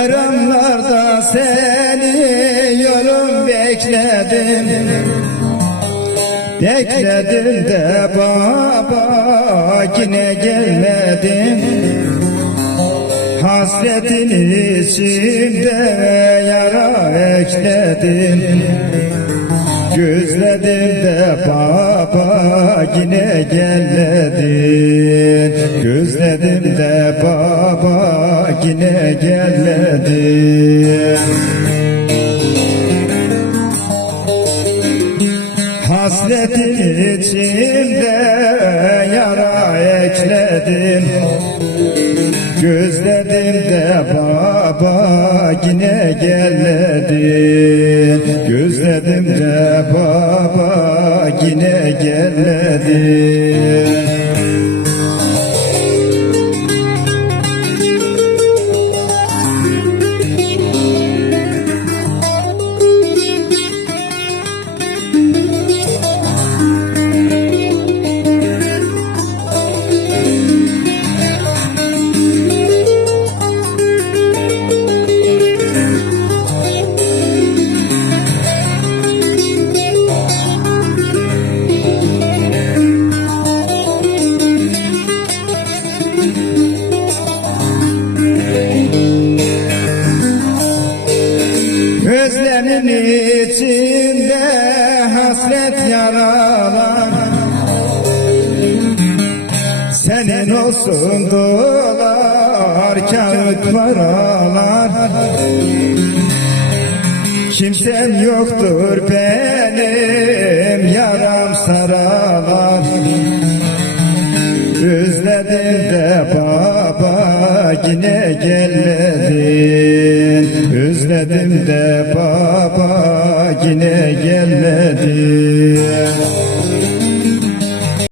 Haramlarda seni yorum bekledim. Bekledim de baba yine gelmedim Hasretin içimde yara ekledim. Gözledim de baba yine gelmedin Gözledim de baba yine gelmedin Hasretin içimde yara ekledin Gözledim de baba yine gelmedin Gözledim de baba yine gelmedin içinde hasret yaralar. Senin olsun dolar kağıt paralar. Kimsem yoktur benim yaram saralar. Özledim de baba yine gelmedin Özledim de baba yine gelmedin